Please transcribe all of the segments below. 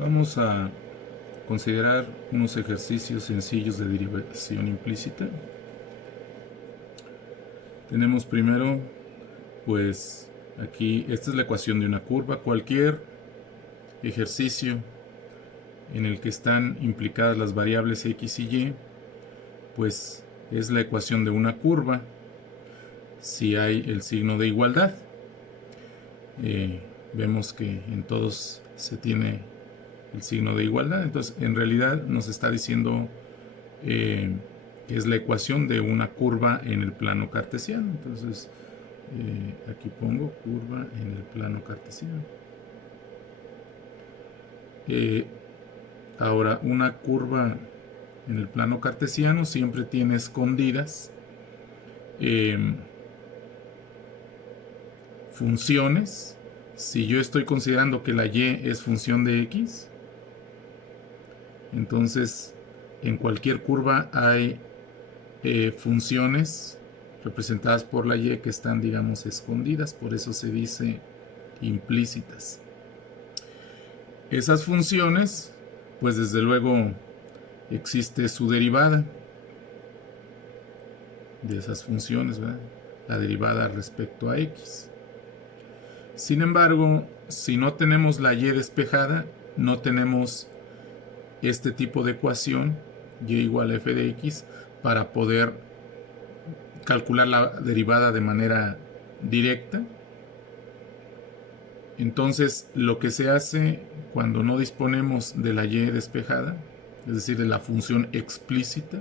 Vamos a considerar unos ejercicios sencillos de derivación implícita. Tenemos primero, pues aquí, esta es la ecuación de una curva. Cualquier ejercicio en el que están implicadas las variables x y y, pues es la ecuación de una curva si hay el signo de igualdad. Vemos que en todos se tiene el signo de igualdad, entonces en realidad nos está diciendo que es la ecuación de una curva en el plano cartesiano. Entonces aquí pongo curva en el plano cartesiano. Ahora, una curva en el plano cartesiano siempre tiene escondidas funciones. Si yo estoy considerando que la y es función de x, entonces en cualquier curva hay funciones representadas por la y que están, digamos, escondidas, por eso se dice implícitas. Esas funciones, pues desde luego existe su derivada de esas funciones, ¿verdad? La derivada respecto a x. Sin embargo, si no tenemos la y despejada, no tenemos este tipo de ecuación, y igual a f de x, para poder calcular la derivada de manera directa. Entonces, lo que se hace cuando no disponemos de la y despejada, es decir, de la función explícita,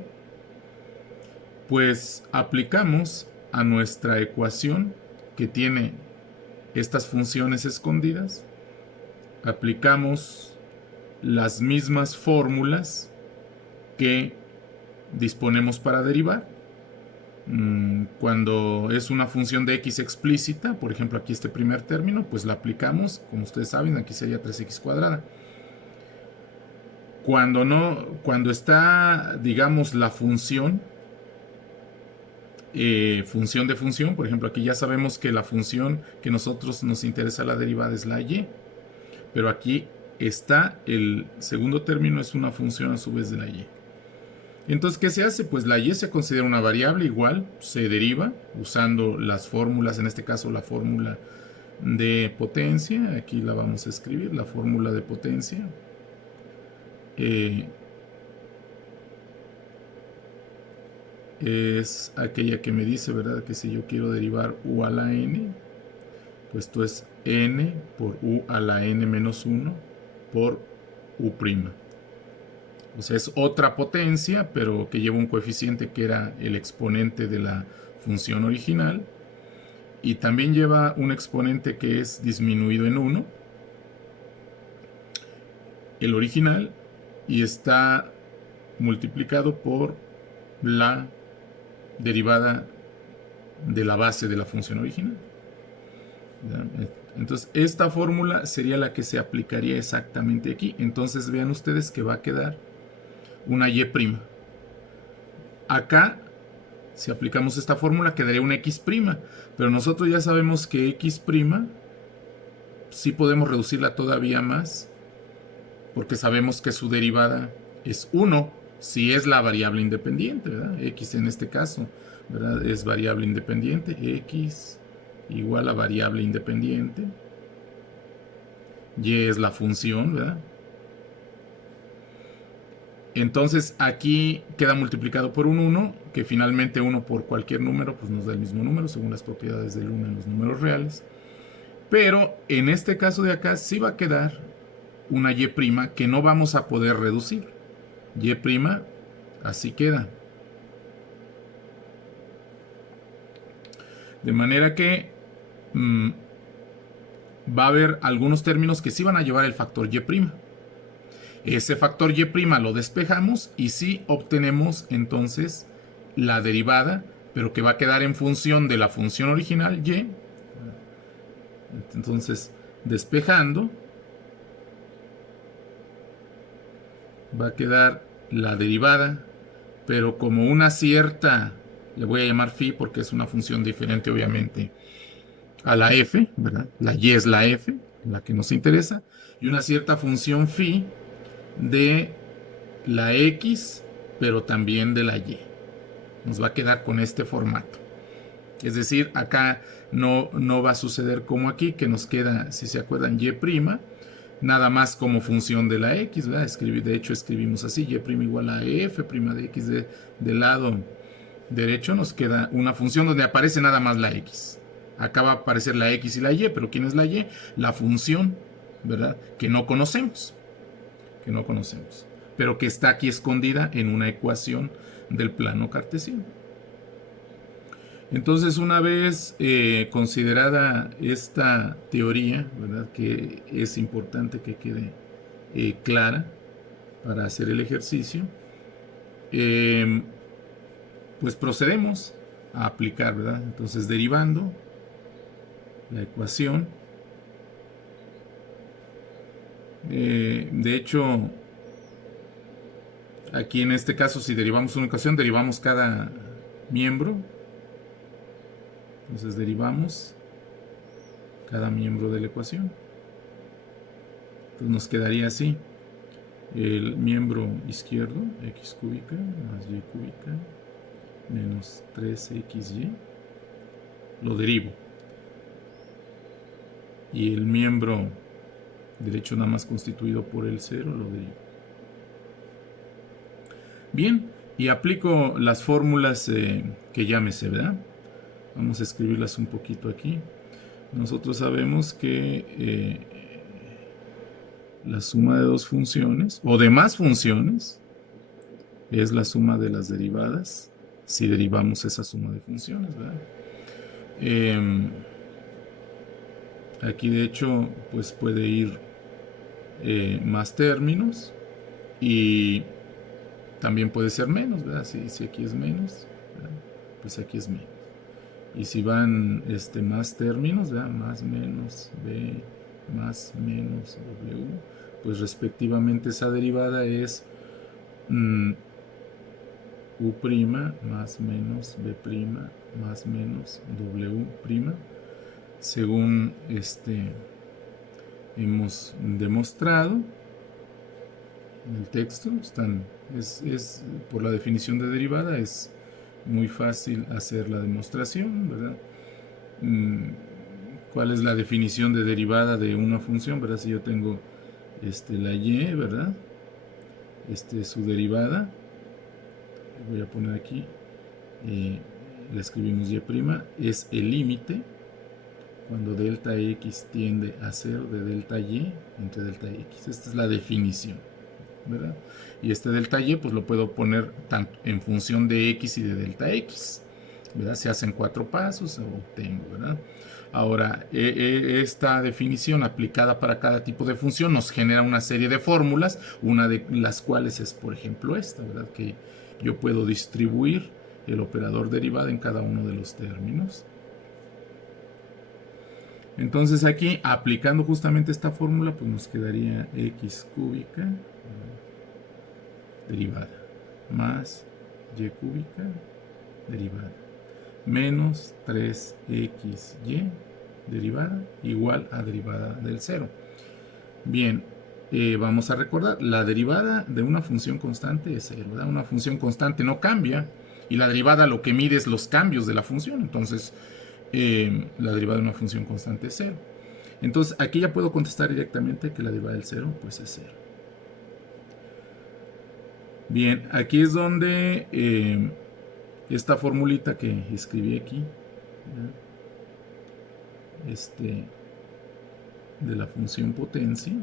pues aplicamos a nuestra ecuación que tiene estas funciones escondidas, aplicamos las mismas fórmulas que disponemos para derivar. Cuando es una función de x explícita, por ejemplo aquí este primer término, pues la aplicamos, como ustedes saben, aquí sería 3x cuadrada. Cuando está, digamos, la función de función, por ejemplo aquí ya sabemos que la función que nosotros nos interesa la derivada es la y, pero aquí está el segundo término, es una función a su vez de la y. Entonces, ¿qué se hace? Pues la y se considera una variable, igual se deriva usando las fórmulas, en este caso la fórmula de potencia, aquí la vamos a escribir, la fórmula de potencia. Es aquella que me dice, ¿verdad?, que si yo quiero derivar u a la n, pues esto es n por u a la n menos 1 por u'. O sea, es otra potencia, pero que lleva un coeficiente que era el exponente de la función original. Y también lleva un exponente que es disminuido en 1, el original, y está multiplicado por la derivada de la base de la función original. Entonces, esta fórmula sería la que se aplicaría exactamente aquí. Entonces, vean ustedes que va a quedar una y'. Acá, si aplicamos esta fórmula, quedaría una x', pero nosotros ya sabemos que x' sí podemos reducirla todavía más, porque sabemos que su derivada es 1, si es la variable independiente, ¿verdad? X en este caso, ¿verdad?, es variable independiente, x igual a variable independiente, y es la función, ¿verdad? Entonces aquí queda multiplicado por un 1, que finalmente 1 por cualquier número pues nos da el mismo número según las propiedades del 1 en los números reales. Pero en este caso de acá sí va a quedar una y' que no vamos a poder reducir. Y', así queda. De manera que va a haber algunos términos que sí van a llevar el factor y'. Ese factor y' lo despejamos y sí obtenemos entonces la derivada, pero que va a quedar en función de la función original y. Entonces, despejando, va a quedar la derivada, pero como una cierta, le voy a llamar phi porque es una función diferente obviamente a la f, ¿verdad? La y es la f. la que nos interesa, y una cierta función phi de la x, pero también de la y. Nos va a quedar con este formato. Es decir, acá no va a suceder como aquí, que nos queda, si se acuerdan, y', nada más como función de la x, ¿verdad? De hecho, escribimos así, y' igual a f' de x del lado derecho, nos queda una función donde aparece nada más la x. Acá va a aparecer la x y la y, pero ¿quién es la y? La función, ¿verdad? Que no conocemos, pero que está aquí escondida en una ecuación del plano cartesiano. Entonces, una vez considerada esta teoría, ¿verdad? Que es importante que quede clara para hacer el ejercicio, pues procedemos a aplicar, ¿verdad? Entonces, derivando la ecuación, de hecho, aquí en este caso, si derivamos una ecuación, derivamos cada miembro. Entonces derivamos cada miembro de la ecuación. Entonces nos quedaría así. El miembro izquierdo, x cúbica más y cúbica menos 3xy, lo derivo. Y el miembro derecho nada más constituido por el 0, lo derivo. Bien, y aplico las fórmulas que ya me sé, ¿verdad? Vamos a escribirlas un poquito aquí. Nosotros sabemos que la suma de dos funciones, o de más funciones, es la suma de las derivadas, si derivamos esa suma de funciones, ¿verdad? Aquí de hecho, pues puede ir más términos, y también puede ser menos, ¿verdad? Si aquí es menos, ¿verdad? Pues aquí es menos. Y si van más términos, ¿verdad? Más menos b más menos w, pues respectivamente esa derivada es u' más menos b' más menos w', según hemos demostrado en el texto. Por la definición de derivada es muy fácil hacer la demostración, ¿verdad? ¿Cuál es la definición de derivada de una función, verdad? Si yo tengo la y, ¿verdad? Su derivada, voy a poner aquí, la escribimos y', es el límite cuando delta x tiende a 0 de delta y entre delta x. Esta es la definición, ¿verdad? Y delta y pues lo puedo poner tanto en función de x y de delta x, ¿verdad? Se hacen 4 pasos, obtengo, ¿verdad? Ahora, esta definición aplicada para cada tipo de función nos genera una serie de fórmulas, una de las cuales es, por ejemplo, esta, ¿verdad? Que yo puedo distribuir el operador derivada en cada uno de los términos. Entonces aquí, aplicando justamente esta fórmula, pues nos quedaría x cúbica derivada más y cúbica derivada menos 3xy derivada igual a derivada del 0. Bien, vamos a recordar, la derivada de una función constante es 0, ¿verdad? Una función constante no cambia, y la derivada lo que mide es los cambios de la función. Entonces, la derivada de una función constante es 0. Entonces, aquí ya puedo contestar directamente que la derivada del 0 pues es 0. Bien, aquí es donde esta formulita que escribí aquí, de la función potencia,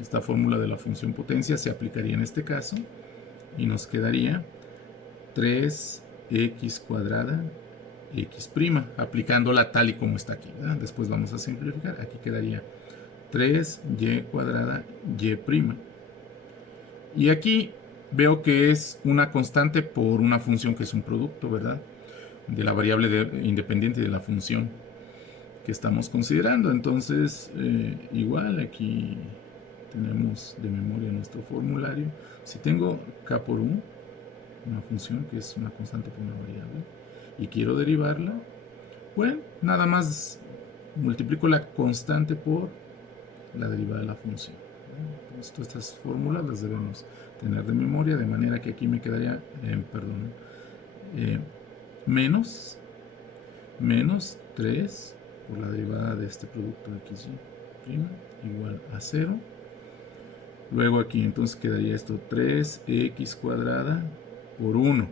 esta fórmula de la función potencia se aplicaría en este caso, y nos quedaría 3x cuadrada x', aplicándola tal y como está aquí, ¿verdad? Después vamos a simplificar. Aquí quedaría 3y cuadrada y'. Y aquí veo que es una constante por una función que es un producto, ¿verdad? De la variable independiente de la función que estamos considerando. Entonces, igual aquí tenemos de memoria nuestro formulario. Si tengo k por u, una función que es una constante por una variable, y quiero derivarla, bueno, nada más multiplico la constante por la derivada de la función. Entonces, todas estas fórmulas las debemos tener de memoria, de manera que aquí me quedaría, menos 3 por la derivada de este producto de xy' igual a 0. Luego aquí entonces quedaría esto 3x cuadrada por 1,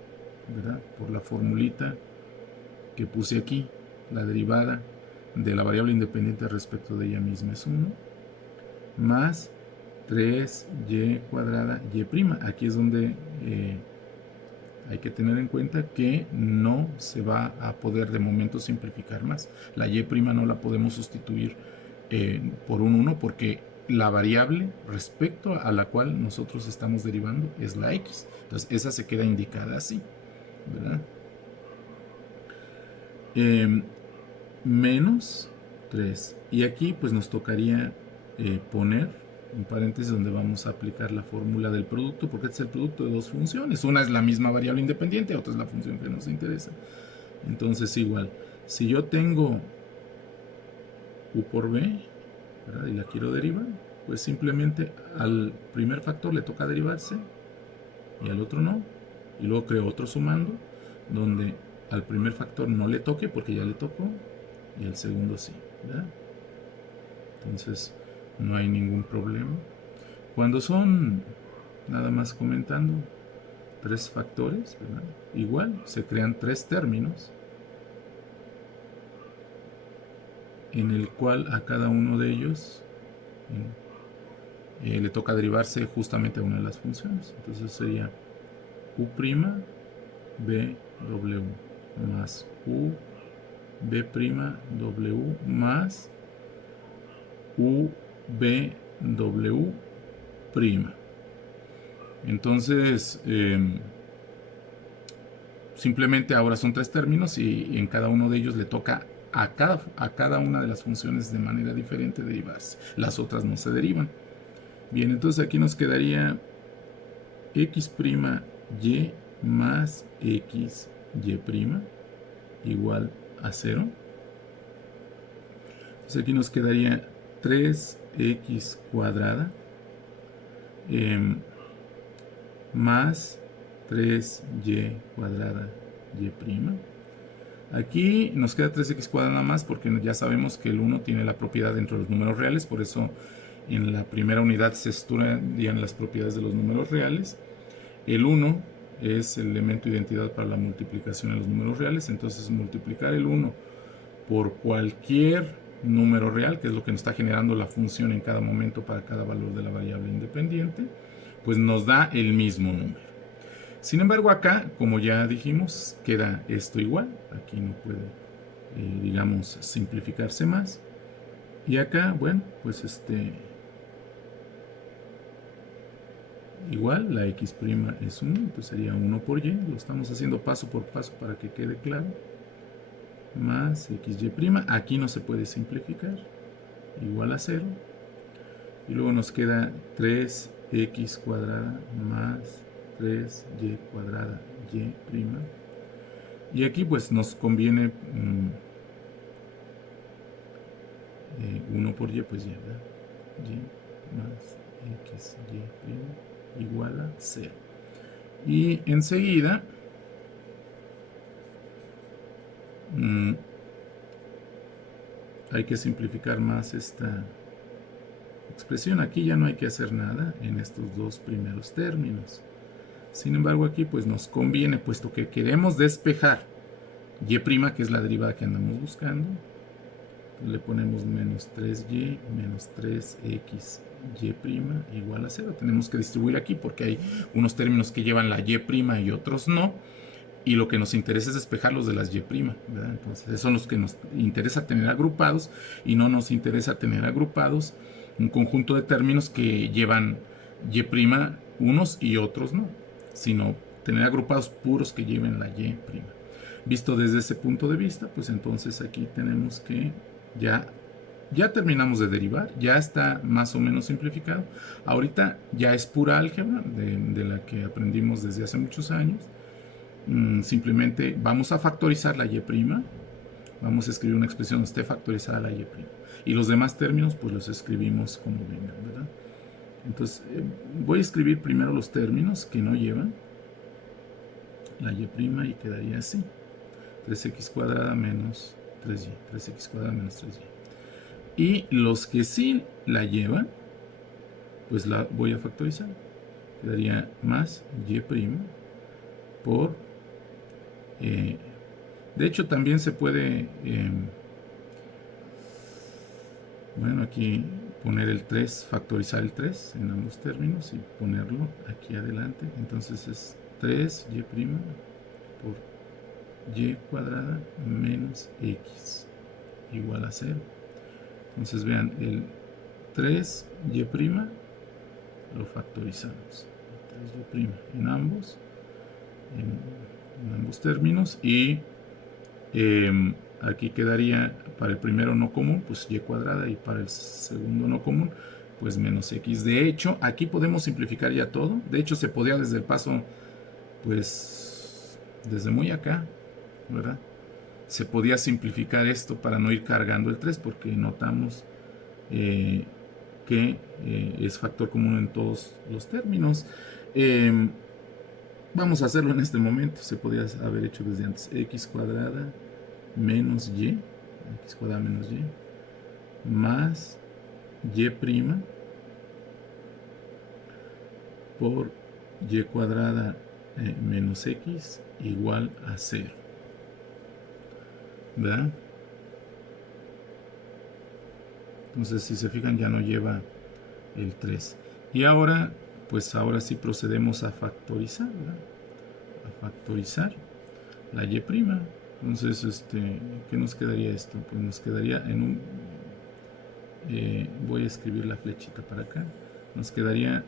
¿verdad? Por la formulita que puse aquí, la derivada de la variable independiente respecto de ella misma es 1, más 3y cuadrada y'. Aquí es donde hay que tener en cuenta que no se va a poder de momento simplificar más. La y' no la podemos sustituir por un 1 porque la variable respecto a la cual nosotros estamos derivando es la x. Entonces esa se queda indicada así, ¿verdad? Menos 3. Y aquí pues nos tocaría poner un paréntesis donde vamos a aplicar la fórmula del producto, porque este es el producto de dos funciones. Una es la misma variable independiente, otra es la función que nos interesa. Entonces igual, si yo tengo u por b, ¿verdad? Y la quiero derivar, pues simplemente al primer factor le toca derivarse y al otro no. Y luego creo otro sumando, donde al primer factor no le toque porque ya le tocó y al segundo sí, ¿verdad? Entonces no hay ningún problema. Cuando son, nada más comentando, 3 factores, ¿verdad? Igual se crean 3 términos en el cual a cada uno de ellos le toca derivarse justamente a una de las funciones. Entonces sería u' bw más u b'w más u bw'. Entonces simplemente ahora son 3 términos y en cada uno de ellos le toca a cada una de las funciones de manera diferente derivarse. Las otras no se derivan. Bien, entonces aquí nos quedaría x'y más xy' igual a 0. Entonces aquí nos quedaría 3x cuadrada más 3y cuadrada y'. Aquí nos queda 3x cuadrada más porque ya sabemos que el 1 tiene la propiedad dentro de los números reales, por eso en la primera unidad se estudian las propiedades de los números reales. El 1 es el elemento de identidad para la multiplicación en los números reales, entonces multiplicar el 1 por cualquier número real, que es lo que nos está generando la función en cada momento para cada valor de la variable independiente, pues nos da el mismo número. Sin embargo acá, como ya dijimos, queda esto igual, aquí no puede, digamos, simplificarse más. Y acá, bueno, pues igual, la x' es 1, entonces sería 1 por y, lo estamos haciendo paso por paso para que quede claro, más xy', aquí no se puede simplificar, igual a 0, y luego nos queda 3x cuadrada más 3y cuadrada y', y aquí pues nos conviene 1 por y, pues ya, ¿verdad? Y más xy' igual a 0. Y enseguida hay que simplificar más esta expresión. Aquí ya no hay que hacer nada en estos dos primeros términos. Sin embargo aquí pues nos conviene, puesto que queremos despejar y', que es la derivada que andamos buscando, le ponemos menos 3y menos 3xy' igual a 0. Tenemos que distribuir aquí porque hay unos términos que llevan la y' y otros no, y lo que nos interesa es despejarlos de las y', ¿verdad? Entonces esos son los que nos interesa tener agrupados, y no nos interesa tener agrupados un conjunto de términos que llevan y' unos y otros no, sino tener agrupados puros que lleven la y'. Visto desde ese punto de vista, pues entonces aquí tenemos que ya terminamos de derivar, ya está más o menos simplificado. Ahorita ya es pura álgebra de la que aprendimos desde hace muchos años. Simplemente vamos a factorizar la y', vamos a escribir una expresión donde esté factorizada la y'. Y los demás términos, pues los escribimos como vengan, ¿verdad? Entonces, voy a escribir primero los términos que no llevan la y' y quedaría así. 3x cuadrada menos 3y. 3x cuadrada menos 3y. Y los que sí la llevan, pues la voy a factorizar. Quedaría más y' por... de hecho, también se puede... bueno, aquí poner el 3, factorizar el 3 en ambos términos y ponerlo aquí adelante. Entonces es 3y' por y cuadrada menos x igual a 0. Entonces vean, el 3y' lo factorizamos. 3y' en ambos términos y aquí quedaría para el primero no común, pues y cuadrada, y para el segundo no común, pues menos x. De hecho, aquí podemos simplificar ya todo. De hecho, se podía desde el paso, pues, desde muy acá, ¿verdad? Se podía simplificar esto para no ir cargando el 3, porque notamos que es factor común en todos los términos. Vamos a hacerlo en este momento. Se podía haber hecho desde antes. X cuadrada menos y, x cuadrada menos y, más y' por y cuadrada menos x igual a 0. ¿Verdad? Entonces, si se fijan, ya no lleva el 3. Y ahora, pues ahora sí procedemos a factorizar, ¿verdad? A factorizar la y'. Entonces, ¿qué nos quedaría esto? Pues nos quedaría en un... voy a escribir la flechita para acá. Nos quedaría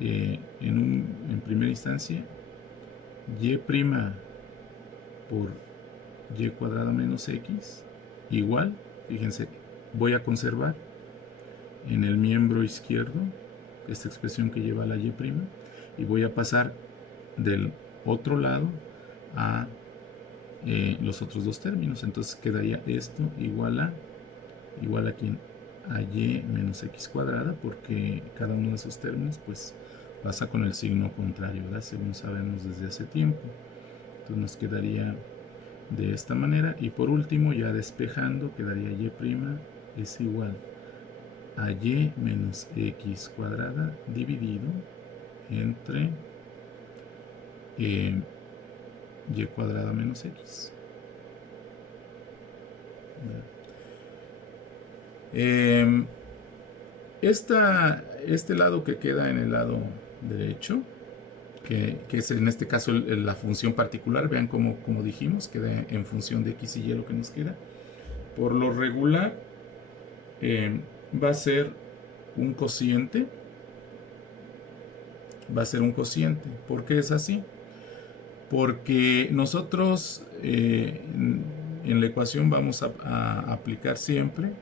en primera instancia y' por y cuadrada menos x igual, fíjense, voy a conservar en el miembro izquierdo esta expresión que lleva la y' y voy a pasar del otro lado a los otros dos términos. Entonces quedaría esto igual a y menos x cuadrada, porque cada uno de esos términos pues pasa con el signo contrario, ¿verdad? Según sabemos desde hace tiempo. Entonces nos quedaría de esta manera, y por último, ya despejando, quedaría y' es igual a y menos x cuadrada dividido entre y cuadrada menos x. Este lado que queda en el lado derecho, que es en este caso la función particular, vean como dijimos, queda en función de x y y lo que nos queda. Por lo regular va a ser un cociente. ¿Por qué es así? Porque nosotros en la ecuación vamos a aplicar siempre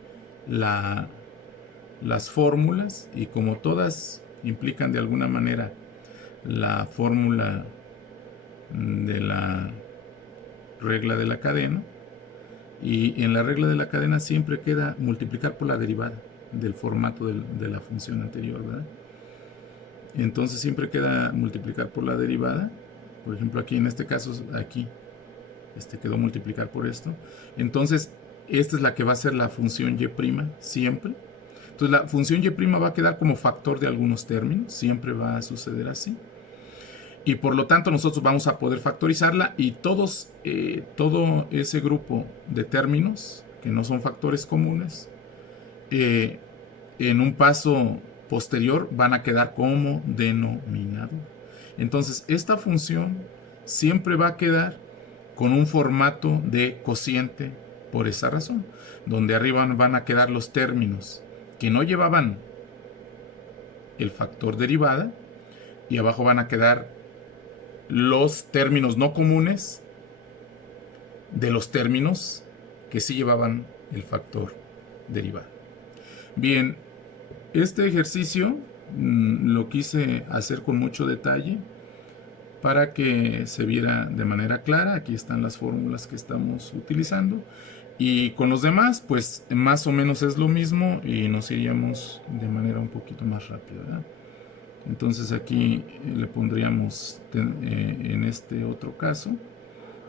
las fórmulas, y como todas implican de alguna manera la fórmula de la regla de la cadena, y en la regla de la cadena siempre queda multiplicar por la derivada del formato de la función anterior, ¿verdad? Entonces siempre queda multiplicar por la derivada. Por ejemplo, aquí en este caso, aquí quedó multiplicar por esto. Entonces esta es la que va a ser la función y' siempre. Entonces la función y' va a quedar como factor de algunos términos, siempre va a suceder así. Y por lo tanto nosotros vamos a poder factorizarla, y todo ese grupo de términos que no son factores comunes, en un paso posterior van a quedar como denominador. Entonces esta función siempre va a quedar con un formato de cociente, por esa razón, donde arriba van a quedar los términos que no llevaban el factor derivada, y abajo van a quedar los términos no comunes de los términos que sí llevaban el factor derivado. Bien, este ejercicio lo quise hacer con mucho detalle para que se viera de manera clara. Aquí están las fórmulas que estamos utilizando. Y con los demás, pues más o menos es lo mismo y nos iríamos de manera un poquito más rápida, ¿verdad? Entonces aquí le pondríamos, en este otro caso,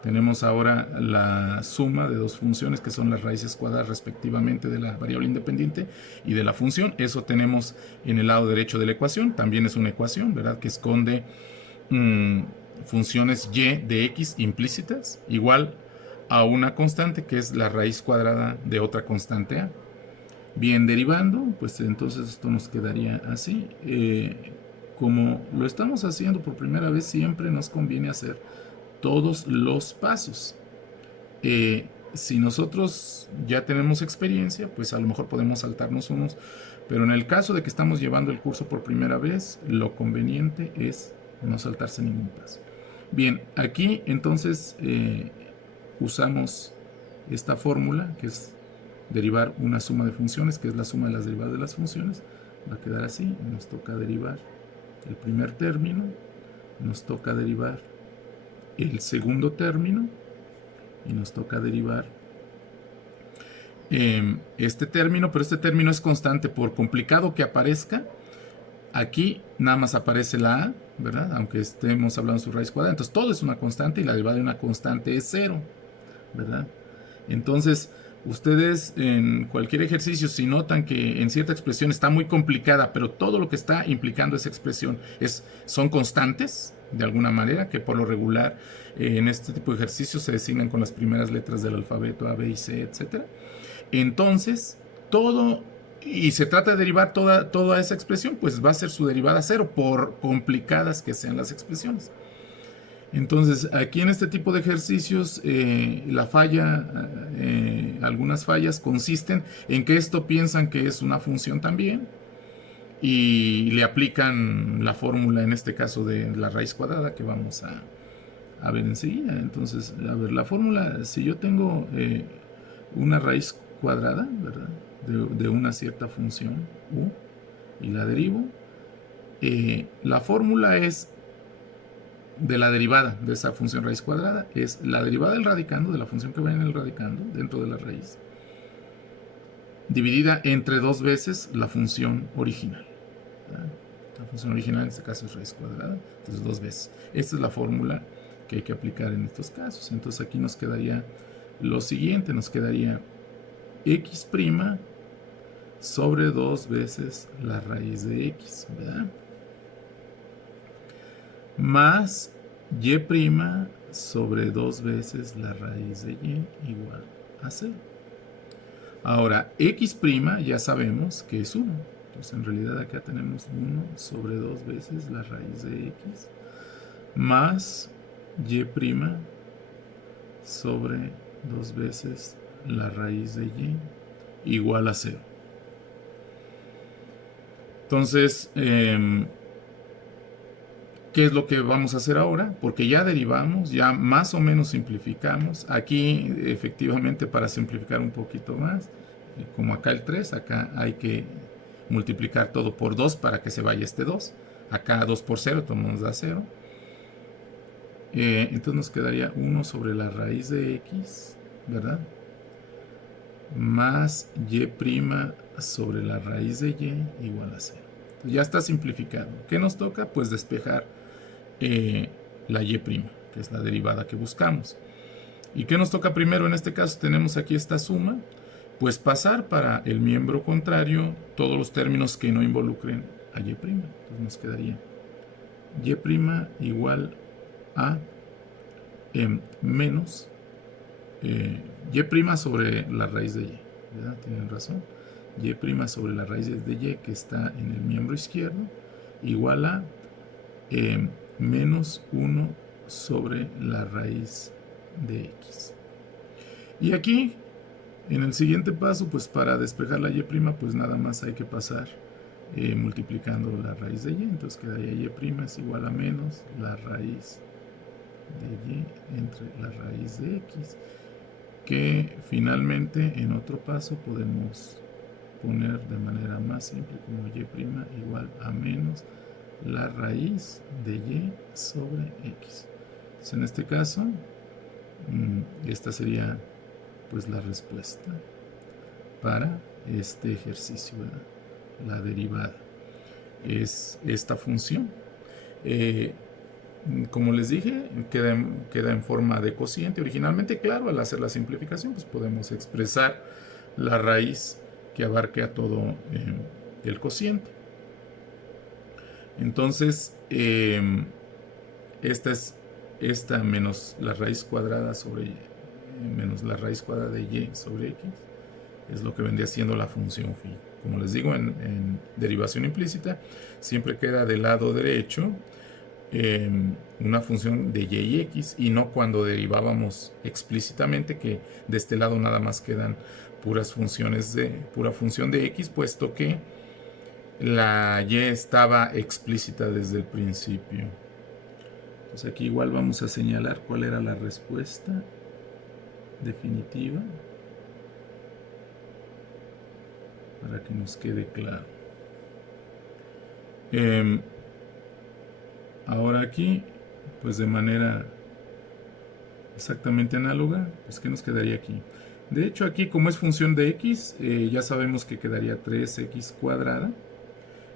tenemos ahora la suma de dos funciones que son las raíces cuadradas respectivamente de la variable independiente y de la función. Eso tenemos en el lado derecho de la ecuación. También es una ecuación, ¿verdad?, que esconde funciones y de x implícitas igual a una constante que es la raíz cuadrada de otra constante a. Bien, derivando, pues entonces esto nos quedaría así. Como lo estamos haciendo por primera vez, siempre nos conviene hacer todos los pasos. Si nosotros ya tenemos experiencia, pues a lo mejor podemos saltarnos unos, pero en el caso de que estamos llevando el curso por primera vez, lo conveniente es no saltarse ningún paso. Bien, aquí entonces usamos esta fórmula, que es derivar una suma de funciones, que es la suma de las derivadas de las funciones. Va a quedar así. Nos toca derivar el primer término, nos toca derivar el segundo término y nos toca derivar este término, pero este término es constante. Por complicado que aparezca, aquí nada más aparece la a, ¿verdad? Aunque estemos hablando de su raíz cuadrada. Entonces todo es una constante y la derivada de una constante es 0, ¿verdad? Entonces, ustedes en cualquier ejercicio, si notan que en cierta expresión está muy complicada, pero todo lo que está implicando esa expresión son constantes, de alguna manera, que por lo regular en este tipo de ejercicios se designan con las primeras letras del alfabeto A, B y C, etc. Entonces, todo, y se trata de derivar toda esa expresión, pues va a ser su derivada 0, por complicadas que sean las expresiones. Entonces, aquí en este tipo de ejercicios, algunas fallas consisten en que esto piensan que es una función también y le aplican la fórmula, en este caso de la raíz cuadrada, que vamos a ver enseguida. Entonces, a ver, la fórmula, si yo tengo una raíz cuadrada, ¿verdad?, de una cierta función u, y la derivo, la fórmula es de la derivada de esa función raíz cuadrada, es la derivada del radicando, de la función que va en el radicando, dentro de la raíz, dividida entre dos veces la función original, ¿verdad? La función original en este caso es raíz cuadrada, entonces dos veces. Esta es la fórmula que hay que aplicar en estos casos. Entonces aquí nos quedaría lo siguiente, nos quedaría x' sobre dos veces la raíz de x, ¿verdad?, más y' sobre dos veces la raíz de y igual a 0. Ahora, x' ya sabemos que es 1. Entonces, en realidad acá tenemos 1 sobre dos veces la raíz de x más y' sobre dos veces la raíz de y igual a 0. Entonces, ¿qué es lo que vamos a hacer ahora? Porque ya derivamos, ya más o menos simplificamos. Aquí, efectivamente, para simplificar un poquito más, como acá el 3, acá hay que multiplicar todo por 2 para que se vaya este 2. Acá 2 por 0, todo nos da 0. Entonces nos quedaría 1 sobre la raíz de x, ¿verdad?, más y' sobre la raíz de y igual a 0. Entonces ya está simplificado. ¿Qué nos toca? Pues despejar la y', que es la derivada que buscamos. ¿Y qué nos toca primero? En este caso tenemos aquí esta suma, pues pasar para el miembro contrario todos los términos que no involucren a y'. Entonces nos quedaría y' igual a menos y' sobre la raíz de y, ¿verdad? Tienen razón. Y' sobre la raíz de y, que está en el miembro izquierdo, igual a menos 1 sobre la raíz de x. Y aquí, en el siguiente paso, pues para despejar la y', pues nada más hay que pasar multiplicando la raíz de y. Entonces quedaría y' es igual a menos la raíz de y entre la raíz de x, que finalmente en otro paso podemos poner de manera más simple como y' igual a menos la raíz de y sobre x. Entonces, en este caso, esta sería pues la respuesta para este ejercicio, ¿verdad? La derivada es esta función. Como les dije, queda en forma de cociente originalmente. Claro, al hacer la simplificación, pues podemos expresar la raíz que abarque a todo el cociente. Entonces, esta menos la raíz cuadrada sobre menos la raíz cuadrada de y sobre x es lo que vendría siendo la función phi. Como les digo, en derivación implícita siempre queda del lado derecho una función de y x, y no cuando derivábamos explícitamente, que de este lado nada más quedan pura función de x, puesto que la y estaba explícita desde el principio. Entonces aquí igual vamos a señalar cuál era la respuesta definitiva para que nos quede claro. Ahora aquí, pues de manera exactamente análoga, pues ¿qué nos quedaría aquí? De hecho aquí, como es función de x, ya sabemos que quedaría 3x cuadrada,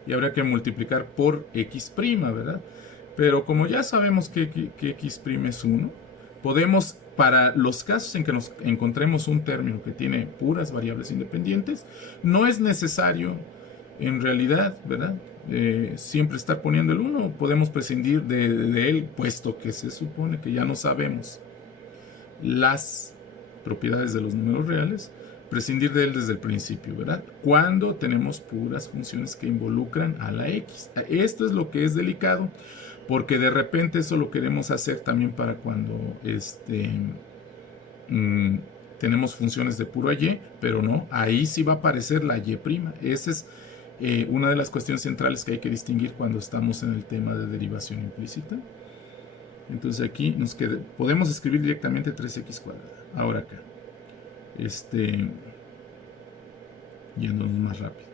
y habrá que multiplicar por x', ¿verdad? Pero como ya sabemos que x' es 1, podemos, para los casos en que nos encontremos un término que tiene puras variables independientes, no es necesario en realidad, ¿verdad? Siempre estar poniendo el 1, podemos prescindir de él, puesto que se supone que ya no sabemos las propiedades de los números reales, prescindir de él desde el principio, ¿verdad? Cuando tenemos puras funciones que involucran a la x. Esto es lo que es delicado, porque de repente eso lo queremos hacer también para cuando tenemos funciones de puro y, pero no, ahí sí va a aparecer la y'. Esa es una de las cuestiones centrales que hay que distinguir cuando estamos en el tema de derivación implícita. Entonces aquí podemos escribir directamente 3x cuadrada. Ahora acá, yéndonos más rápido.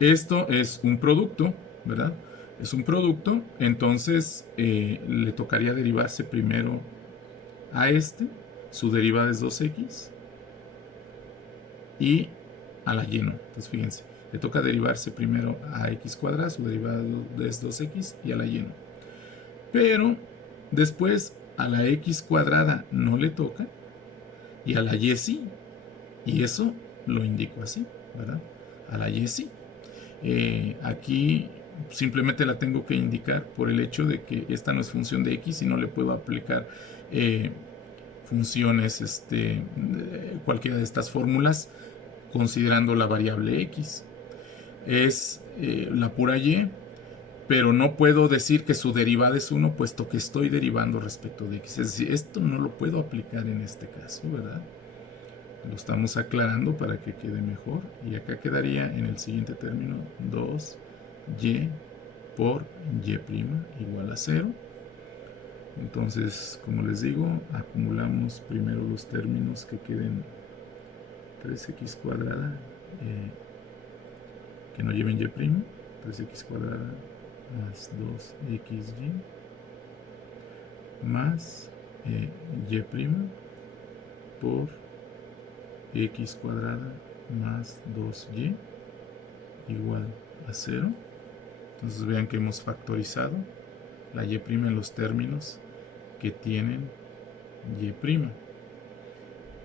Esto es un producto, ¿verdad? Es un producto, entonces le tocaría derivarse primero a su derivada es 2x, y a la y no. Entonces fíjense, le toca derivarse primero a x cuadrada, su derivada es 2x, y a la y no. Pero después a la x cuadrada no le toca, y a la y sí. Y eso lo indico así, ¿verdad? A la y sí. Aquí simplemente la tengo que indicar por el hecho de que esta no es función de x y no le puedo aplicar funciones, cualquiera de estas fórmulas, considerando la variable x. Es la pura y, pero no puedo decir que su derivada es 1, puesto que estoy derivando respecto de x. Es decir, esto no lo puedo aplicar en este caso, ¿verdad? Lo estamos aclarando para que quede mejor. Y acá quedaría en el siguiente término 2y por y' igual a 0. Entonces, como les digo, acumulamos primero los términos que queden 3x cuadrada que no lleven y', 3x cuadrada más 2xy más y' por x cuadrada más 2y igual a 0. Entonces vean que hemos factorizado la y' en los términos que tienen y',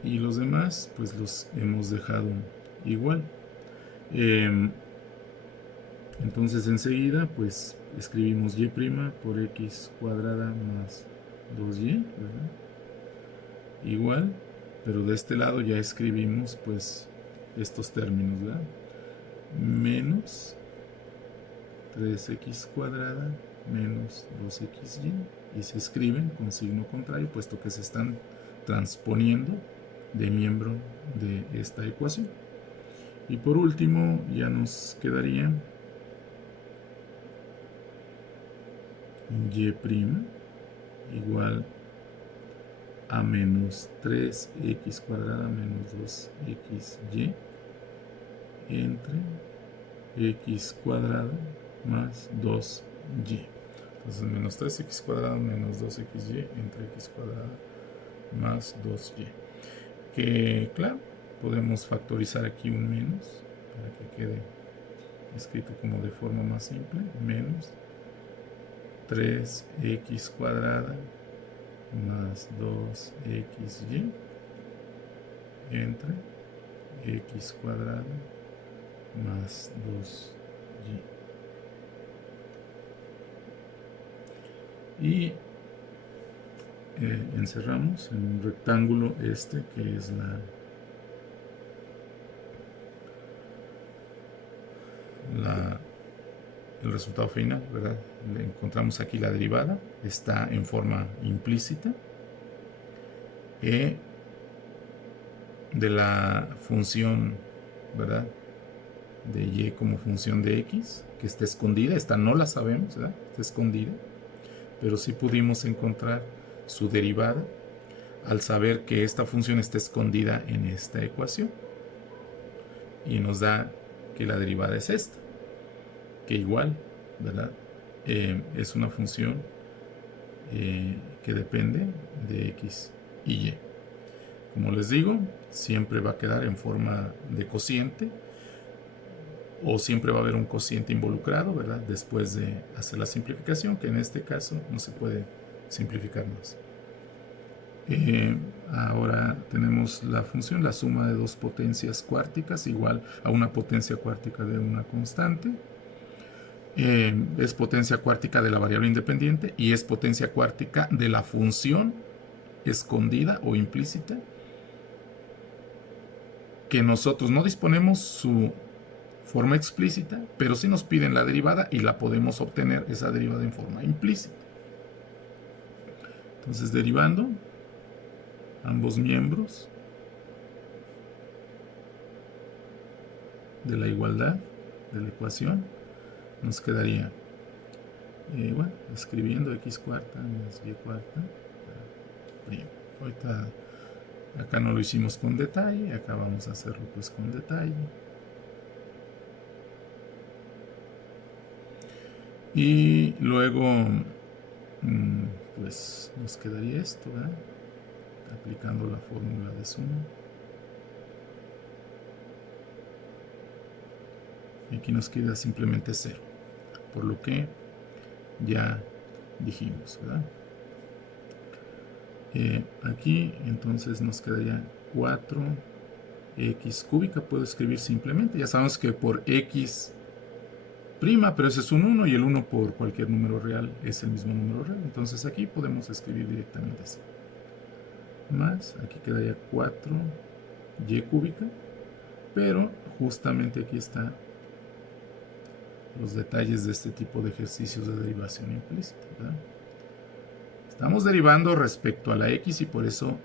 y los demás pues los hemos dejado igual. Entonces enseguida pues escribimos y' por x cuadrada más 2y, ¿verdad? Igual, pero de este lado ya escribimos pues estos términos, ¿verdad? Menos 3x cuadrada menos 2xy, y se escriben con signo contrario, puesto que se están transponiendo de miembro de esta ecuación. Y por último ya nos quedaría y' igual a menos 3x cuadrada menos 2xy entre x cuadrada más 2 y. Entonces menos 3x cuadrado menos 2xy entre x cuadrada más 2y. Que claro, podemos factorizar aquí un menos para que quede escrito como de forma más simple. Menos 3x cuadrada más 2xy entre x cuadrada más 2y. Y encerramos en un rectángulo este que es el resultado final, ¿verdad? Le encontramos aquí la derivada, está en forma implícita de la función, ¿verdad?, de y como función de x, que está escondida. Esta no la sabemos, ¿verdad? Está escondida, pero sí pudimos encontrar su derivada al saber que esta función está escondida en esta ecuación, y nos da que la derivada es esta, que igual, ¿verdad?, es una función que depende de x y y. Como les digo, siempre va a quedar en forma de cociente, o siempre va a haber un cociente involucrado, ¿verdad?, después de hacer la simplificación, que en este caso no se puede simplificar más. Ahora tenemos la función, la suma de dos potencias cuárticas igual a una potencia cuártica de una constante. Es potencia cuártica de la variable independiente y es potencia cuártica de la función escondida o implícita, que nosotros no disponemos su forma explícita, pero sí nos piden la derivada y la podemos obtener esa derivada en forma implícita. Entonces, derivando ambos miembros de la igualdad de la ecuación, nos quedaría, bueno, escribiendo x cuarta más y cuarta. Bien, ahorita acá no lo hicimos con detalle, acá vamos a hacerlo pues con detalle. Y luego, pues nos quedaría esto, ¿verdad?, aplicando la fórmula de suma. Y aquí nos queda simplemente 0, por lo que ya dijimos, ¿verdad? Aquí entonces nos quedaría 4x cúbica. Puedo escribir simplemente, ya sabemos que por x prima, pero ese es un 1 y el 1 por cualquier número real es el mismo número real, entonces aquí podemos escribir directamente así. Más, aquí quedaría 4y cúbica, pero justamente aquí están los detalles de este tipo de ejercicios de derivación implícita, ¿verdad? Estamos derivando respecto a la x y por eso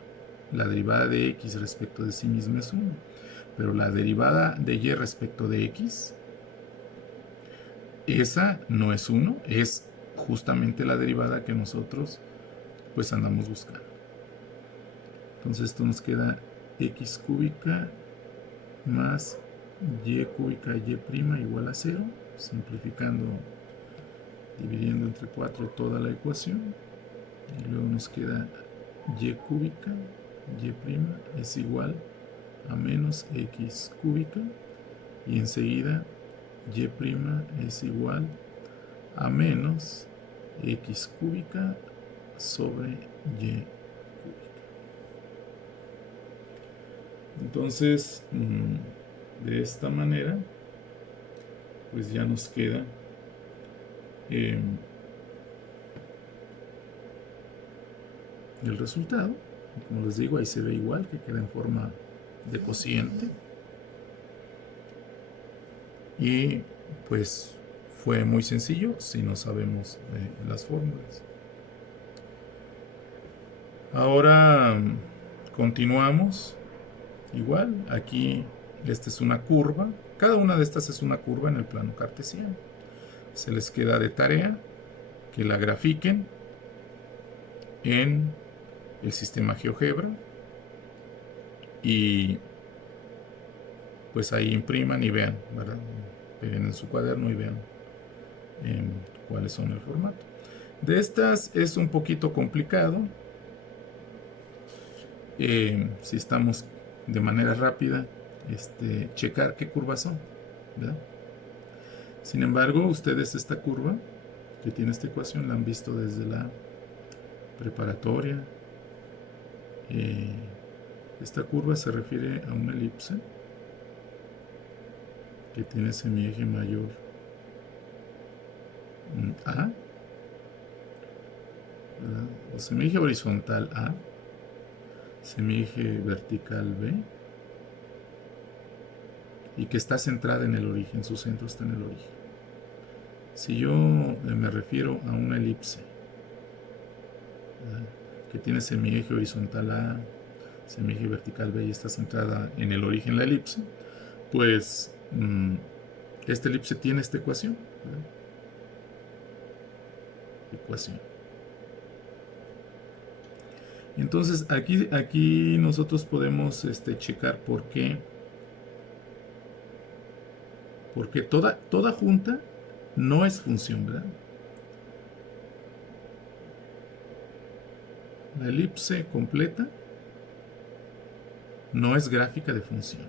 la derivada de x respecto de sí misma es 1. Pero la derivada de y respecto de x, esa no es 1, es justamente la derivada que nosotros pues andamos buscando. Entonces esto nos queda x cúbica más y cúbica y' igual a 0, simplificando, dividiendo entre 4 toda la ecuación. Y luego nos queda y cúbica, y' es igual a menos x cúbica, y enseguida y' es igual a menos x cúbica sobre y cúbica. Entonces, de esta manera, pues ya nos queda el resultado. Como les digo, ahí se ve igual, que queda en forma de cociente. Y pues fue muy sencillo si no sabemos las fórmulas. Ahora continuamos. Igual, aquí esta es una curva. Cada una de estas es una curva en el plano cartesiano. Se les queda de tarea que la grafiquen en el sistema GeoGebra y pues ahí impriman y vean, ¿verdad? Peguen en su cuaderno y vean cuáles son el formato. De estas es un poquito complicado. Si estamos de manera rápida, checar qué curvas son, ¿verdad? Sin embargo, ustedes esta curva que tiene esta ecuación la han visto desde la preparatoria. Esta curva se refiere a una elipse que tiene semieje mayor A, ¿verdad? O semieje horizontal A, semieje vertical B, y que está centrada en el origen, su centro está en el origen. Si yo me refiero a una elipse, ¿verdad?, que tiene semieje horizontal A, semieje vertical B y está centrada en el origen de la elipse, pues esta elipse tiene esta ecuación, ¿verdad? Ecuación. Entonces aquí nosotros podemos checar por qué. Porque toda junta no es función, ¿verdad? La elipse completa no es gráfica de función,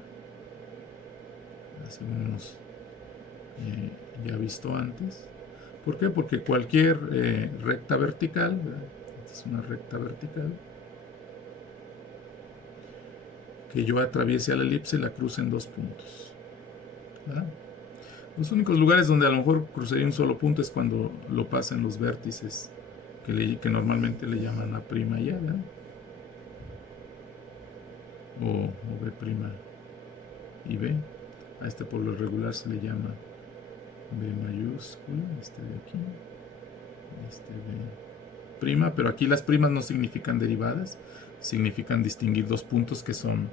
según hemos ya visto antes. ¿Por qué? Porque cualquier recta vertical, ¿verdad? Esta es una recta vertical, que yo atraviese a la elipse la cruce en dos puntos, ¿verdad? Los únicos lugares donde a lo mejor cruzaría un solo punto es cuando lo pasa en los vértices que normalmente le llaman A' y A, ¿verdad? O B' y B. A este por lo regular se le llama B mayúscula, de aquí, B', pero aquí las primas no significan derivadas, significan distinguir dos puntos que son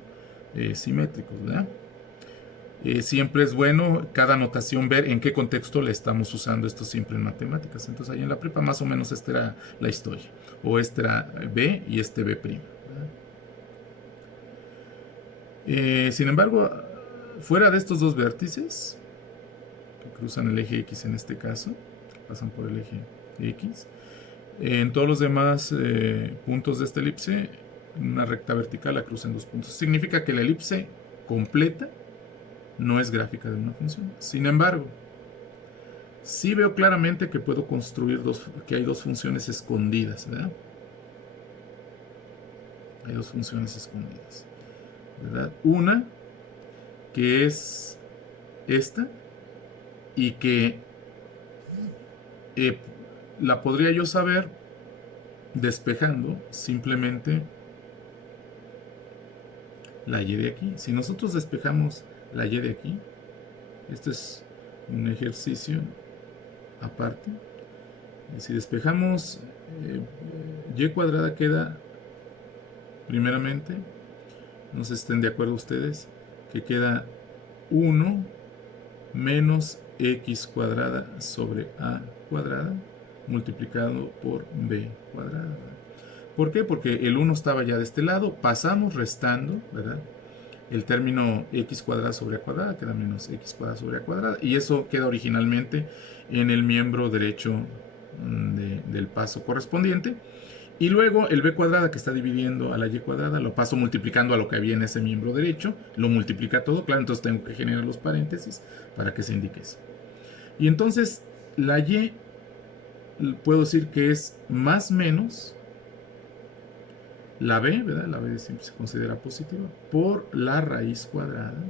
simétricos, ¿verdad? Siempre es bueno cada notación ver en qué contexto le estamos usando esto siempre en matemáticas. Entonces ahí en la prepa más o menos esta era la historia, o esta era B y B', sin embargo, fuera de estos dos vértices que cruzan el eje X en este caso, pasan por el eje X, en todos los demás puntos de esta elipse, una recta vertical la cruza en dos puntos. Significa que la elipse completa no es gráfica de una función. Sin embargo, sí veo claramente que puedo construir que hay dos funciones escondidas, ¿verdad? Hay dos funciones escondidas, ¿verdad? Una que es esta y que la podría yo saber despejando simplemente la y de aquí. Si nosotros despejamos la y de aquí, este es un ejercicio aparte. Si despejamos y cuadrada, queda primeramente, no sé si estén de acuerdo ustedes, que queda 1 menos x cuadrada sobre a cuadrada multiplicado por b cuadrada. ¿Por qué? Porque el 1 estaba ya de este lado, pasamos restando, ¿verdad? El término x cuadrada sobre a cuadrada queda menos x cuadrada sobre a cuadrada, y eso queda originalmente en el miembro derecho del paso correspondiente. Y luego el b cuadrada que está dividiendo a la y cuadrada lo paso multiplicando a lo que había en ese miembro derecho, lo multiplica todo, claro, entonces tengo que generar los paréntesis para que se indique eso. Y entonces la y puedo decir que es más menos la b, ¿verdad? La b siempre se considera positiva, por la raíz cuadrada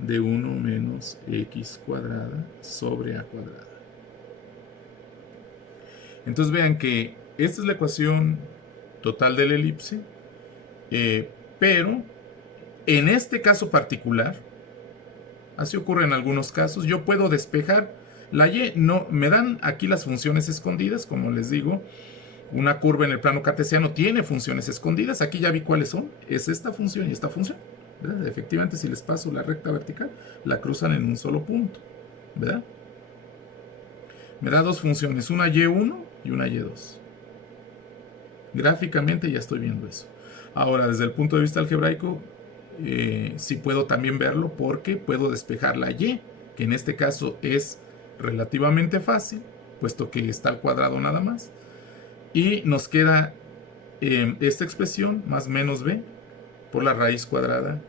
de 1 menos x cuadrada sobre a cuadrada. Entonces vean que esta es la ecuación total de la elipse, pero en este caso particular, así ocurre en algunos casos, yo puedo despejar la y. No, me dan aquí las funciones escondidas, como les digo. Una curva en el plano cartesiano tiene funciones escondidas. Aquí ya vi cuáles son. Es esta función y esta función, ¿verdad? Efectivamente, si les paso la recta vertical, la cruzan en un solo punto, ¿verdad? Me da dos funciones, una y1 y una y2. Gráficamente ya estoy viendo eso. Ahora, desde el punto de vista algebraico, sí puedo también verlo porque puedo despejar la y, que en este caso es relativamente fácil, puesto que está al cuadrado nada más. Y nos queda esta expresión más menos b por la raíz cuadrada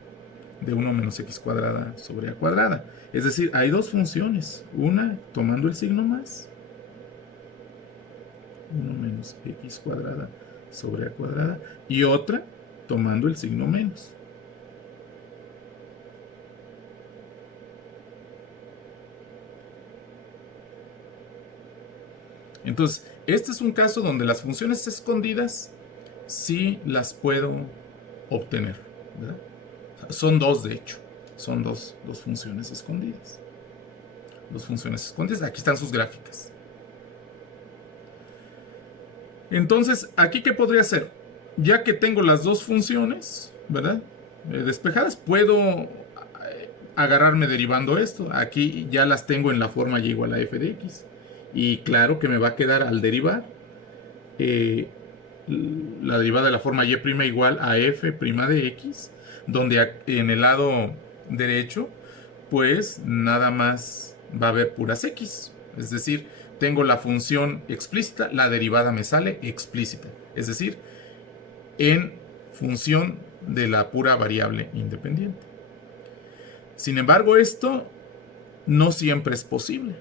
de 1 menos x cuadrada sobre a cuadrada. Es decir, hay dos funciones. Una tomando el signo más, 1 menos x cuadrada sobre a cuadrada, y otra tomando el signo menos. Entonces, este es un caso donde las funciones escondidas sí las puedo obtener, ¿verdad? Son dos, de hecho. Son dos funciones escondidas. Dos funciones escondidas. Aquí están sus gráficas. Entonces, ¿aquí qué podría hacer? Ya que tengo las dos funciones, ¿verdad? Despejadas, puedo agarrarme derivando esto. Aquí ya las tengo en la forma y igual a f de x. Y claro que me va a quedar al derivar la derivada de la forma y' igual a f' de x, donde en el lado derecho pues nada más va a haber puras x. Es decir, tengo la función explícita, la derivada me sale explícita. Es decir, en función de la pura variable independiente. Sin embargo, esto no siempre es posible,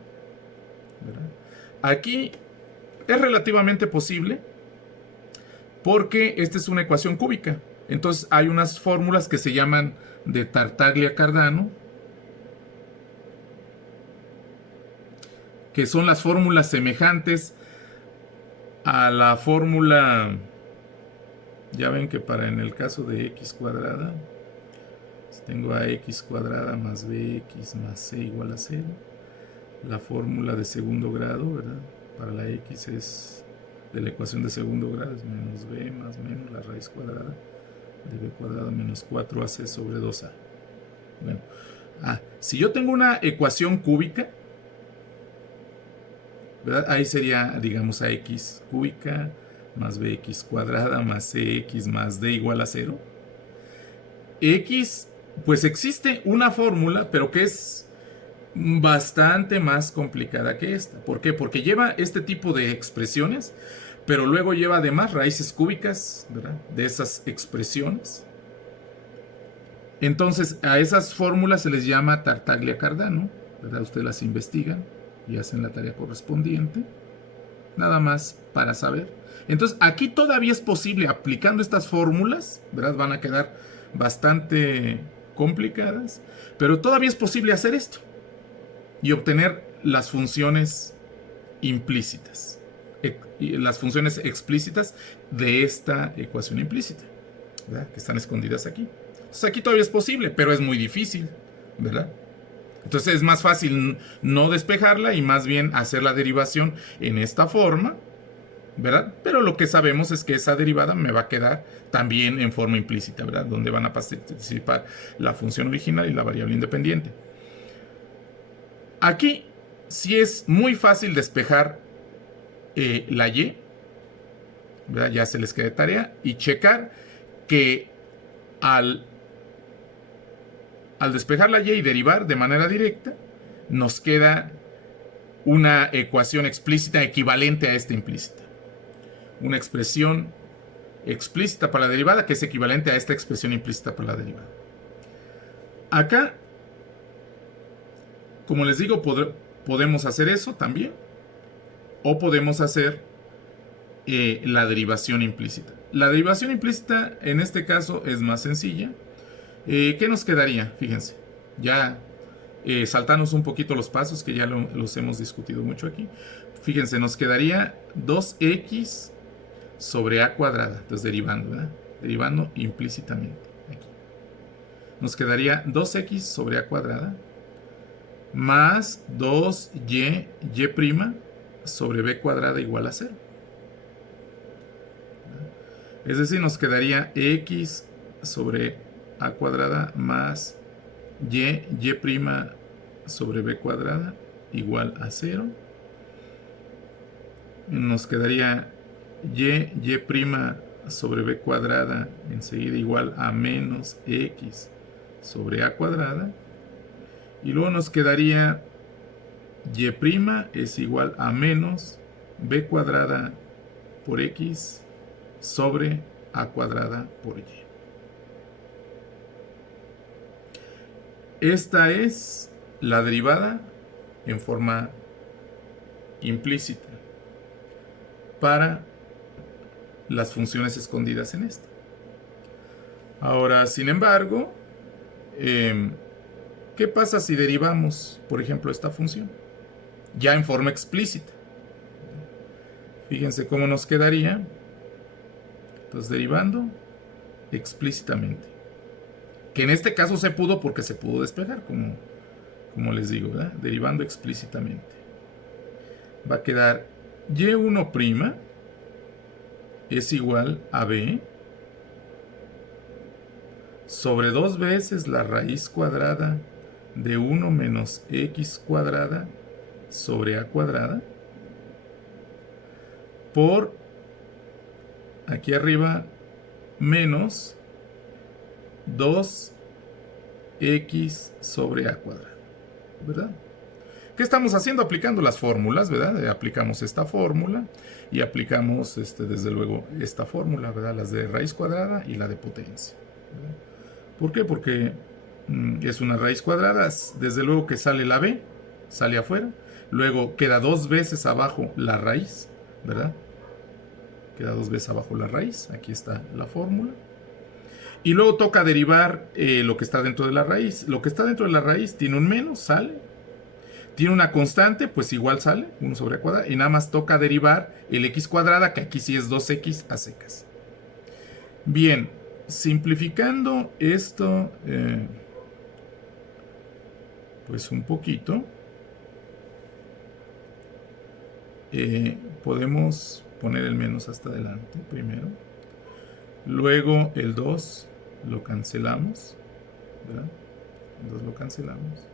¿verdad? Aquí es relativamente posible porque esta es una ecuación cúbica. Entonces hay unas fórmulas que se llaman de Tartaglia-Cardano, que son las fórmulas semejantes a la fórmula, ya ven que para en el caso de x cuadrada, tengo a x cuadrada más bx más c igual a 0. La fórmula de segundo grado, ¿verdad? Para la x es de la ecuación de segundo grado, es menos b más menos la raíz cuadrada de b cuadrada menos 4ac sobre 2a. Bueno, si yo tengo una ecuación cúbica, ¿verdad? Ahí sería, digamos, ax cúbica más bx cuadrada más cx más d igual a 0. X, pues existe una fórmula, pero que es bastante más complicada que esta. ¿Por qué? Porque lleva este tipo de expresiones, pero luego lleva además raíces cúbicas, ¿verdad?, de esas expresiones. Entonces, a esas fórmulas se les llama Tartaglia-Cardano, ¿verdad? Ustedes las investigan y hacen la tarea correspondiente. Nada más para saber. Entonces, aquí todavía es posible, aplicando estas fórmulas, ¿verdad? Van a quedar bastante complicadas, pero todavía es posible hacer esto y obtener las funciones implícitas, las funciones explícitas de esta ecuación implícita, ¿verdad?, que están escondidas aquí. Entonces aquí todavía es posible, pero es muy difícil, ¿verdad? Entonces es más fácil no despejarla y más bien hacer la derivación en esta forma, ¿verdad? Pero lo que sabemos es que esa derivada me va a quedar también en forma implícita, ¿verdad?, donde van a participar la función original y la variable independiente. Aquí sí es muy fácil despejar la y, ¿verdad? Ya se les queda de tarea, y checar que al despejar la y y derivar de manera directa, nos queda una ecuación explícita equivalente a esta implícita. Una expresión explícita para la derivada que es equivalente a esta expresión implícita para la derivada. Acá, como les digo, podemos hacer eso también, o podemos hacer la derivación implícita. La derivación implícita en este caso es más sencilla. ¿Qué nos quedaría? Fíjense, ya saltamos un poquito los pasos que ya los hemos discutido mucho aquí. Fíjense, nos quedaría 2x sobre a cuadrada, entonces derivando, ¿verdad?, derivando implícitamente aquí. Nos quedaría 2x sobre a cuadrada más 2y sobre b cuadrada igual a 0. Es decir, nos quedaría x sobre a cuadrada más y sobre b cuadrada igual a 0. Nos quedaría y sobre b cuadrada enseguida igual a menos x sobre a cuadrada. Y luego nos quedaría y' es igual a menos b cuadrada por x sobre a cuadrada por y. Esta es la derivada en forma implícita para las funciones escondidas en esta. Ahora, sin embargo, ¿qué pasa si derivamos, por ejemplo, esta función? Ya en forma explícita. Fíjense cómo nos quedaría. Entonces, derivando explícitamente. Que en este caso se pudo porque se pudo despejar, como les digo, ¿verdad? Derivando explícitamente. Va a quedar y1' es igual a b sobre 2 veces la raíz cuadrada de 1 menos x cuadrada sobre a cuadrada por aquí arriba menos 2x sobre a cuadrado, ¿verdad? ¿Qué estamos haciendo? Aplicando las fórmulas, ¿verdad? Aplicamos esta fórmula y aplicamos, desde luego, esta fórmula, ¿verdad? Las de raíz cuadrada y la de potencia, ¿verdad? ¿Por qué? Porque es una raíz cuadrada, desde luego que sale la b, sale afuera, luego queda 2 veces abajo la raíz, ¿verdad? Queda 2 veces abajo la raíz, aquí está la fórmula. Y luego toca derivar lo que está dentro de la raíz. Lo que está dentro de la raíz tiene un menos, sale. Tiene una constante, pues igual sale, 1 sobre a cuadrada. Y nada más toca derivar el x cuadrada, que aquí sí es 2x a secas. Bien, simplificando esto, pues un poquito, podemos poner el menos hasta adelante primero. Luego el 2 lo cancelamos, ¿verdad? El 2 lo cancelamos.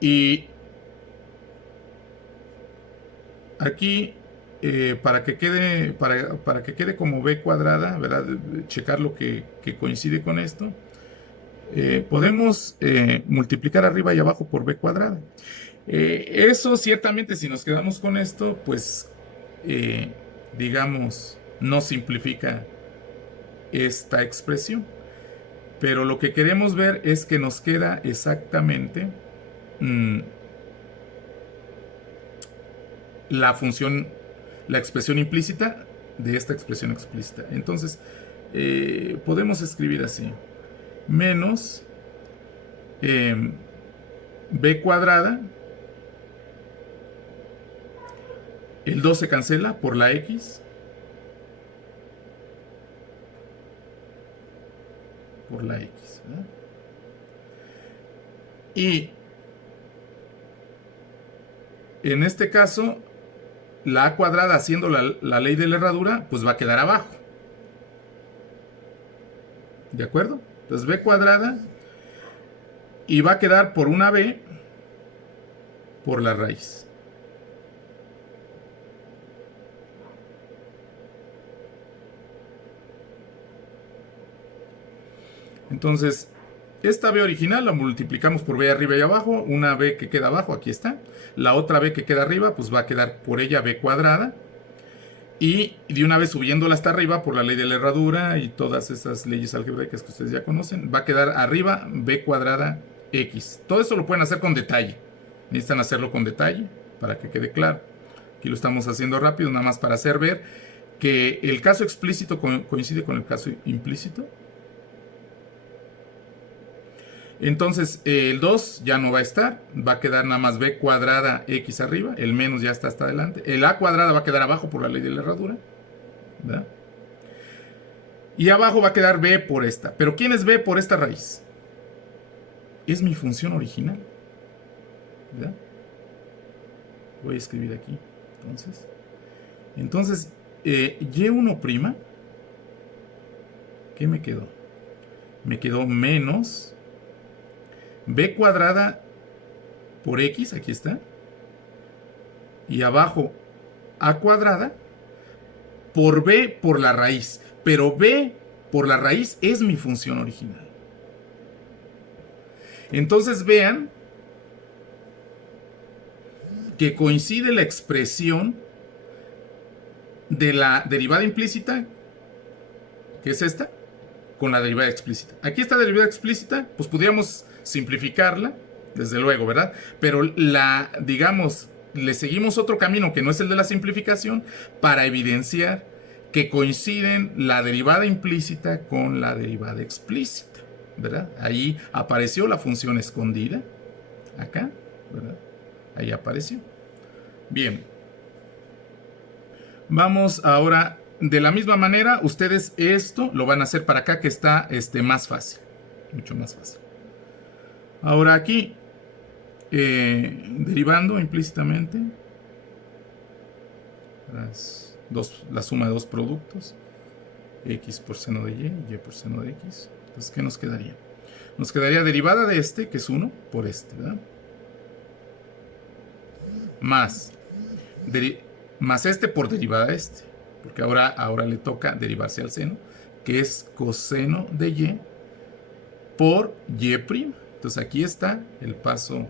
Y aquí, para que quede como b cuadrada, ¿verdad? Checar lo que coincide con esto. Podemos multiplicar arriba y abajo por b cuadrada. Eso ciertamente, si nos quedamos con esto, pues digamos, no simplifica esta expresión. Pero lo que queremos ver es que nos queda exactamente la función, la expresión implícita de esta expresión explícita. Entonces, podemos escribir así: menos b cuadrada, el 2 se cancela por la x, ¿verdad? Y en este caso, la a cuadrada, haciendo la ley de la herradura, pues va a quedar abajo. ¿De acuerdo? Entonces b cuadrada, y va a quedar por una b por la raíz. Entonces, esta b original la multiplicamos por b arriba y abajo. Una b que queda abajo, aquí está. La otra b que queda arriba, pues va a quedar por ella b cuadrada. Y de una vez subiéndola hasta arriba por la ley de la herradura y todas esas leyes algebraicas que ustedes ya conocen, va a quedar arriba b cuadrada x. Todo esto lo pueden hacer con detalle. Necesitan hacerlo con detalle para que quede claro. Aquí lo estamos haciendo rápido, nada más para hacer ver que el caso explícito coincide con el caso implícito. Entonces el 2 ya no va a estar, va a quedar nada más b cuadrada x arriba, el menos ya está hasta adelante, el a cuadrada va a quedar abajo por la ley de la herradura, ¿verdad? Y abajo va a quedar b por esta. ¿Pero quién es b por esta raíz? Es mi función original, ¿verdad? Voy a escribir aquí, entonces y1', ¿qué me quedó? Me quedó menos b cuadrada por x, aquí está, y abajo a cuadrada por b por la raíz, pero b por la raíz es mi función original. Entonces vean que coincide la expresión de la derivada implícita, que es esta, con la derivada explícita. Aquí esta derivada explícita, pues podríamos simplificarla, desde luego, ¿verdad? Pero digamos, le seguimos otro camino que no es el de la simplificación para evidenciar que coinciden la derivada implícita con la derivada explícita, ¿verdad? Ahí apareció la función escondida, acá, ¿verdad? Ahí apareció. Bien. Vamos ahora, de la misma manera, ustedes esto lo van a hacer para acá, que está más fácil, mucho más fácil. Ahora aquí, derivando implícitamente la suma de dos productos, x por seno de y por seno de x. Entonces, ¿qué nos quedaría? Nos quedaría derivada de este, que es 1, por este, ¿verdad? Más este por derivada de este, porque ahora le toca derivarse al seno, que es coseno de y por y'. Entonces aquí está el paso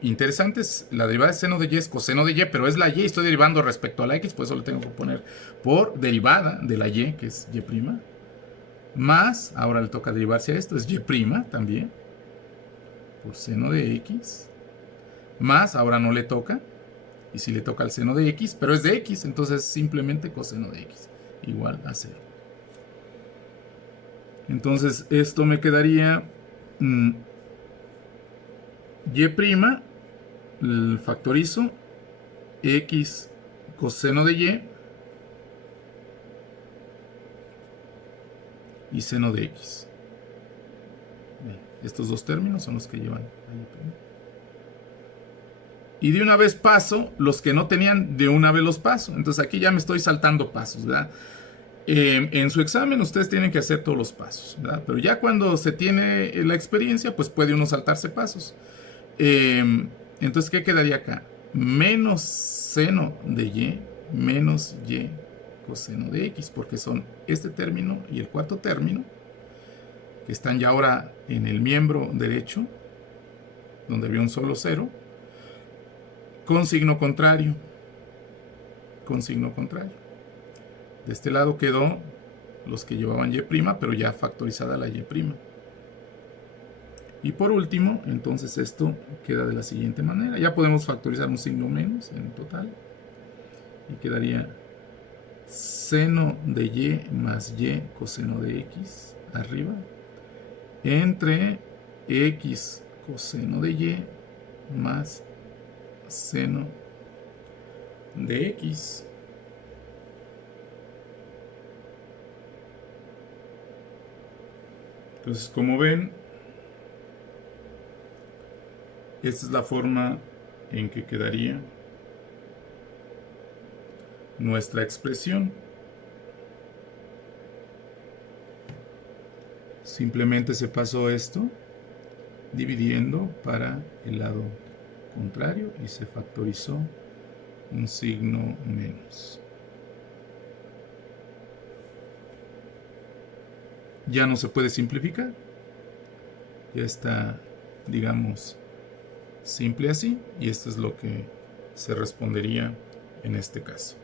interesante. La derivada de seno de y es coseno de y, pero es la y, estoy derivando respecto a la x, por eso le tengo que poner por derivada de la y, que es y', más, ahora le toca derivarse a esto, es y' también, por seno de x, más, ahora no le toca, y si le toca el seno de x, pero es de x, entonces simplemente coseno de x, igual a 0. Entonces esto me quedaría y', factorizo, x coseno de y seno de x. Bien, estos dos términos son los que llevan a y'. Y de una vez paso, los que no tenían, de una vez los paso. Entonces aquí ya me estoy saltando pasos, ¿verdad? En su examen ustedes tienen que hacer todos los pasos, ¿verdad? Pero ya cuando se tiene la experiencia, pues puede uno saltarse pasos. Entonces, ¿qué quedaría acá? Menos seno de y menos y coseno de x, porque son este término y el cuarto término, que están ya ahora en el miembro derecho, donde había un solo cero, con signo contrario. Con signo contrario. De este lado quedó los que llevaban y', pero ya factorizada la y'. Y por último, entonces esto queda de la siguiente manera. Ya podemos factorizar un signo menos en total. Y quedaría seno de y más y coseno de x arriba, entre x coseno de y más seno de x. Entonces, como ven, esta es la forma en que quedaría nuestra expresión. Simplemente se pasó esto dividiendo para el lado contrario y se factorizó un signo menos. Ya no se puede simplificar. Ya está, digamos, simple así, y esto es lo que se respondería en este caso.